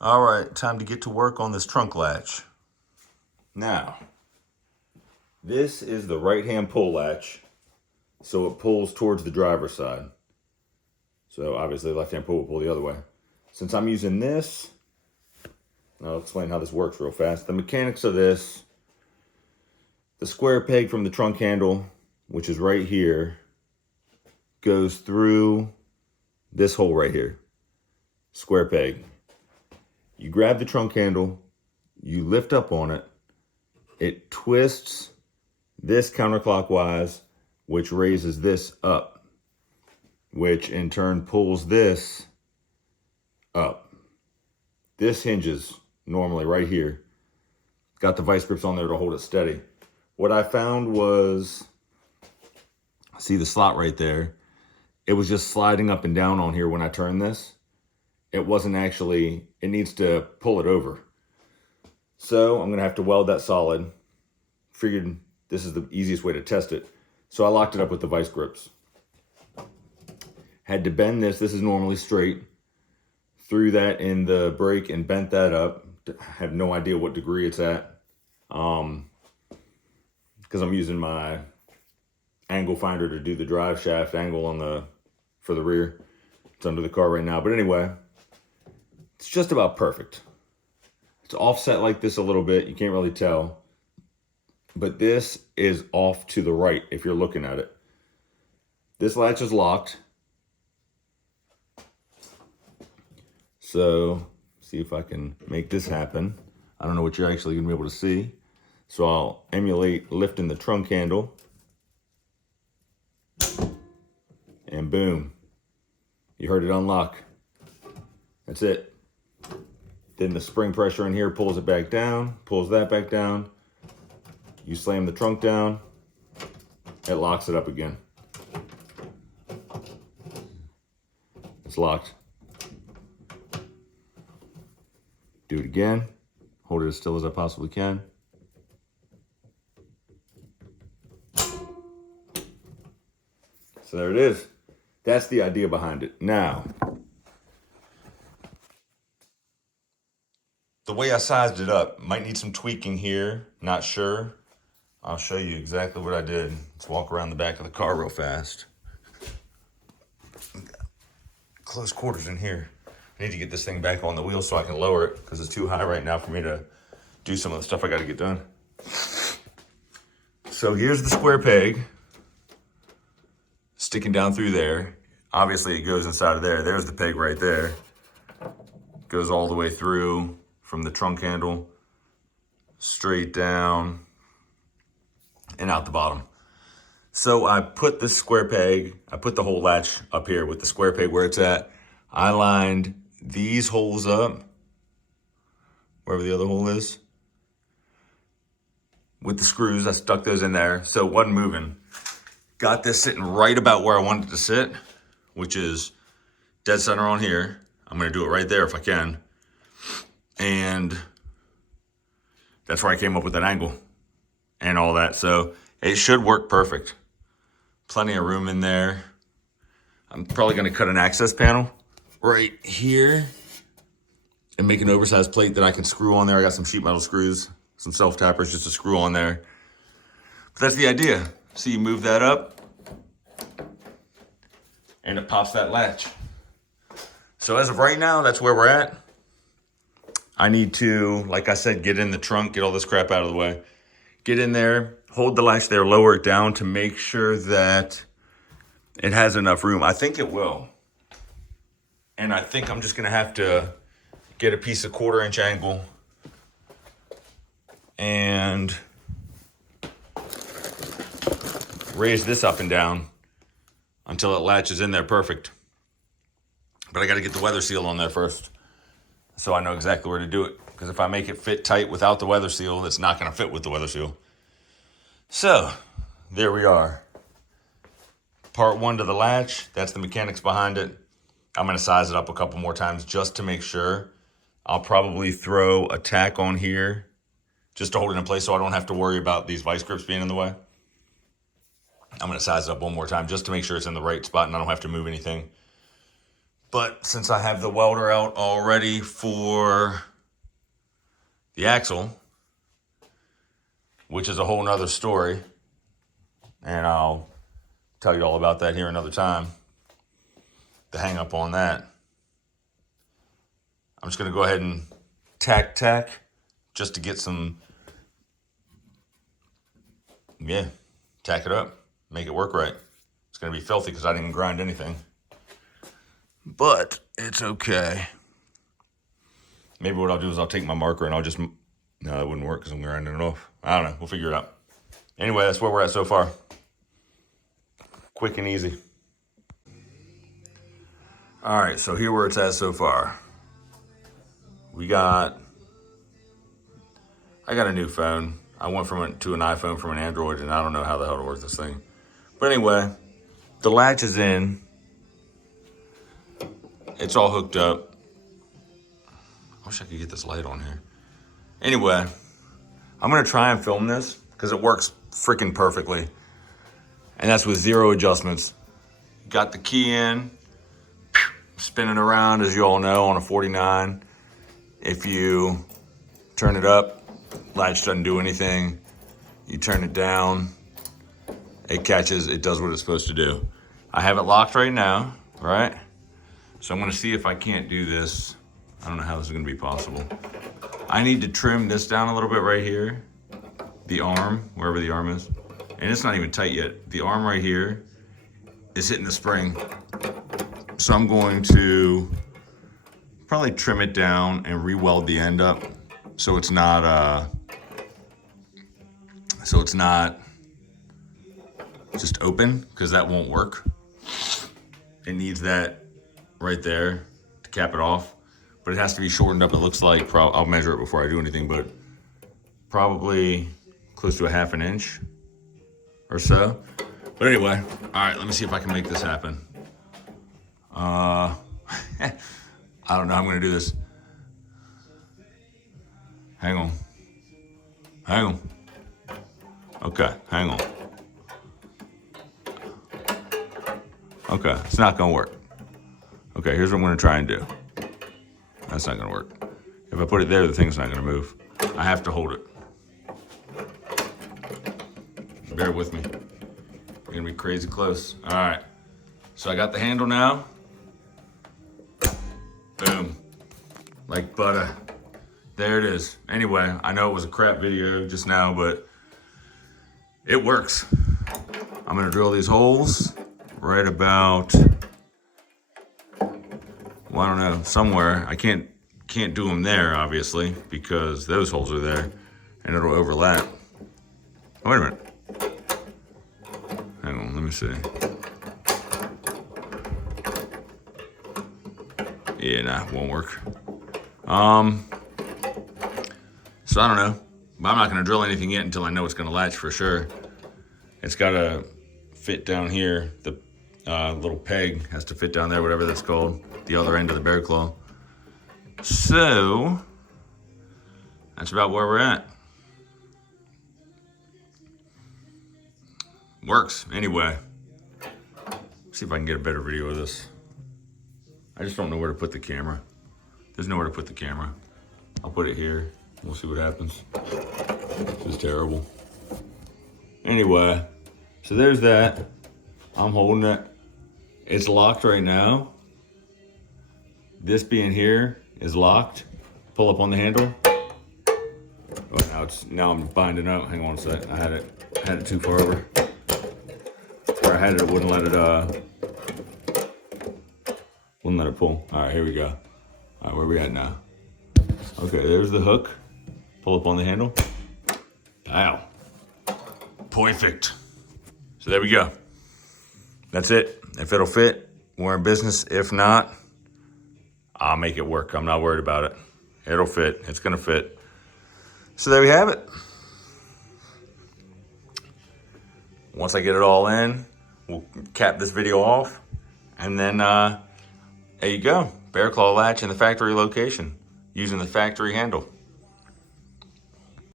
All right, time to get to work on this trunk latch. Now, this is the right-hand pull latch, so it pulls towards the driver's side. So obviously left-hand pull will pull the other way. Since I'm using this, I'll explain how this works real fast. The mechanics of this, the square peg from the trunk handle, which is right here, goes through this hole right here. Square peg. You grab the trunk handle, you lift up on it, it twists this counterclockwise, which raises this up, which in turn pulls this up. This hinges normally right here. Got the vice grips on there to hold it steady. What I found was, see the slot right there? It was just sliding up and down on here when I turned this. It wasn't actually, it needs to pull it over. So I'm gonna have to weld that solid. Figured this is the easiest way to test it. So I locked it up with the vice grips. Had to bend this is normally straight. Threw that in the brake and bent that up. Have no idea what degree it's at. Because I'm using my angle finder to do the drive shaft angle on for the rear. It's under the car right now. But anyway, it's just about perfect. It's offset like this a little bit. You can't really tell. But this is off to the right if you're looking at it. This latch is locked. So, see if I can make this happen. I don't know what you're actually gonna be able to see. So I'll emulate lifting the trunk handle. And boom. You heard it unlock. That's it. Then the spring pressure in here pulls it back down, pulls that back down. You slam the trunk down, it locks it up again. It's locked. Do it again. Hold it as still as I possibly can. So there it is. That's the idea behind it. Now, the way I sized it up might need some tweaking here. Not sure. I'll show you exactly what I did. Let's walk around the back of the car real fast. Close quarters in here. I need to get this thing back on the wheel so I can lower it because it's too high right now for me to do some of the stuff I got to get done. So here's the square peg sticking down through there. Obviously it goes inside of there. There's the peg right there. Goes all the way through from the trunk handle, straight down and out the bottom. So I put this square peg, I put the whole latch up here with the square peg where it's at. I lined these holes up, wherever the other hole is, with the screws. I stuck those in there so it wasn't moving. Got this sitting right about where I wanted it to sit, which is dead center on here. I'm gonna do it right there if I can. And that's where I came up with that angle and all that. So it should work perfect. Plenty of room in there. I'm probably gonna cut an access panel right here and make an oversized plate that I can screw on there. I got some sheet metal screws, some self-tappers just to screw on there. But that's the idea. So you move that up and it pops that latch. So as of right now, that's where we're at. I need to, like I said, get in the trunk, get all this crap out of the way. Get in there, hold the latch there, lower it down to make sure that it has enough room. I think it will. And I think I'm just gonna have to get a piece of 1/4 inch angle and raise this up and down until it latches in there perfect. But I gotta get the weather seal on there first so I know exactly where to do it. Because if I make it fit tight without the weather seal, it's not gonna fit with the weather seal. So, there we are. Part 1 to the latch, that's the mechanics behind it. I'm gonna size it up a couple more times just to make sure. I'll probably throw a tack on here just to hold it in place so I don't have to worry about these vice grips being in the way. I'm gonna size it up one more time just to make sure it's in the right spot and I don't have to move anything. But since I have the welder out already for the axle, which is a whole nother story, and I'll tell you all about that here another time, the hang up on that, I'm just going to go ahead and tack just to get some, tack it up, make it work right. It's going to be filthy because I didn't grind anything. But it's okay. Maybe what I'll do is I'll take my marker and I'll just... No, that wouldn't work because I'm grinding it off. I don't know. We'll figure it out. Anyway, that's where we're at so far. Quick and easy. All right, so here where it's at so far. I got a new phone. I went to an iPhone from an Android, and I don't know how the hell to work this thing. But anyway, the latch is in. It's all hooked up. I wish I could get this light on here. Anyway, I'm gonna try and film this because it works freaking perfectly. And that's with 0 adjustments. Got the key in, spinning around, as you all know, on a 49. If you turn it up, latch doesn't do anything. You turn it down, it catches, it does what it's supposed to do. I have it locked right now, right? So I'm gonna see if I can't do this. I don't know how this is gonna be possible. I need to trim this down a little bit right here. The arm, wherever the arm is. And it's not even tight yet. The arm right here is hitting the spring. So I'm going to probably trim it down and re-weld the end up so it's not just open, because that won't work. It needs that right there to cap it off, but it has to be shortened up. It looks like, I'll measure it before I do anything, but probably close to a ½ an inch or so. But anyway, all right, let me see if I can make this happen. I don't know how I'm gonna do this. Hang on. Okay, hang on. Okay, it's not gonna work. Okay, here's what I'm gonna try and do. That's not gonna work. If I put it there, the thing's not gonna move. I have to hold it. Bear with me. We're gonna be crazy close. All right, so I got the handle now. Boom, like butter. There it is. Anyway, I know it was a crap video just now, but it works. I'm gonna drill these holes right about, well, I don't know, somewhere. I can't do them there, obviously, because those holes are there and it'll overlap. Oh, wait a minute. Hang on, let me see. Yeah, nah, won't work. So I don't know, but I'm not gonna drill anything yet until I know it's gonna latch for sure. It's gotta fit down here. The little peg has to fit down there, whatever that's called, the other end of the bear claw. So that's about where we're at. Works, anyway. See if I can get a better video of this. I just don't know where to put the camera. There's nowhere to put the camera. I'll put it here. We'll see what happens. This is terrible. Anyway, so there's that. I'm holding it. It's locked right now. This being here is locked. Pull up on the handle. Oh, now I'm binding up. Hang on a sec. I had it too far over. Where I had it, it wouldn't let it pull. All right, here we go. All right, where we at now? Okay, there's the hook. Pull up on the handle. Wow. Perfect. So there we go. That's it. If it'll fit, we're in business. If not, I'll make it work. I'm not worried about it. It'll fit. It's gonna fit. So there we have it. Once I get it all in, we'll cap this video off, and then there you go. Bear claw latch in the factory location using the factory handle.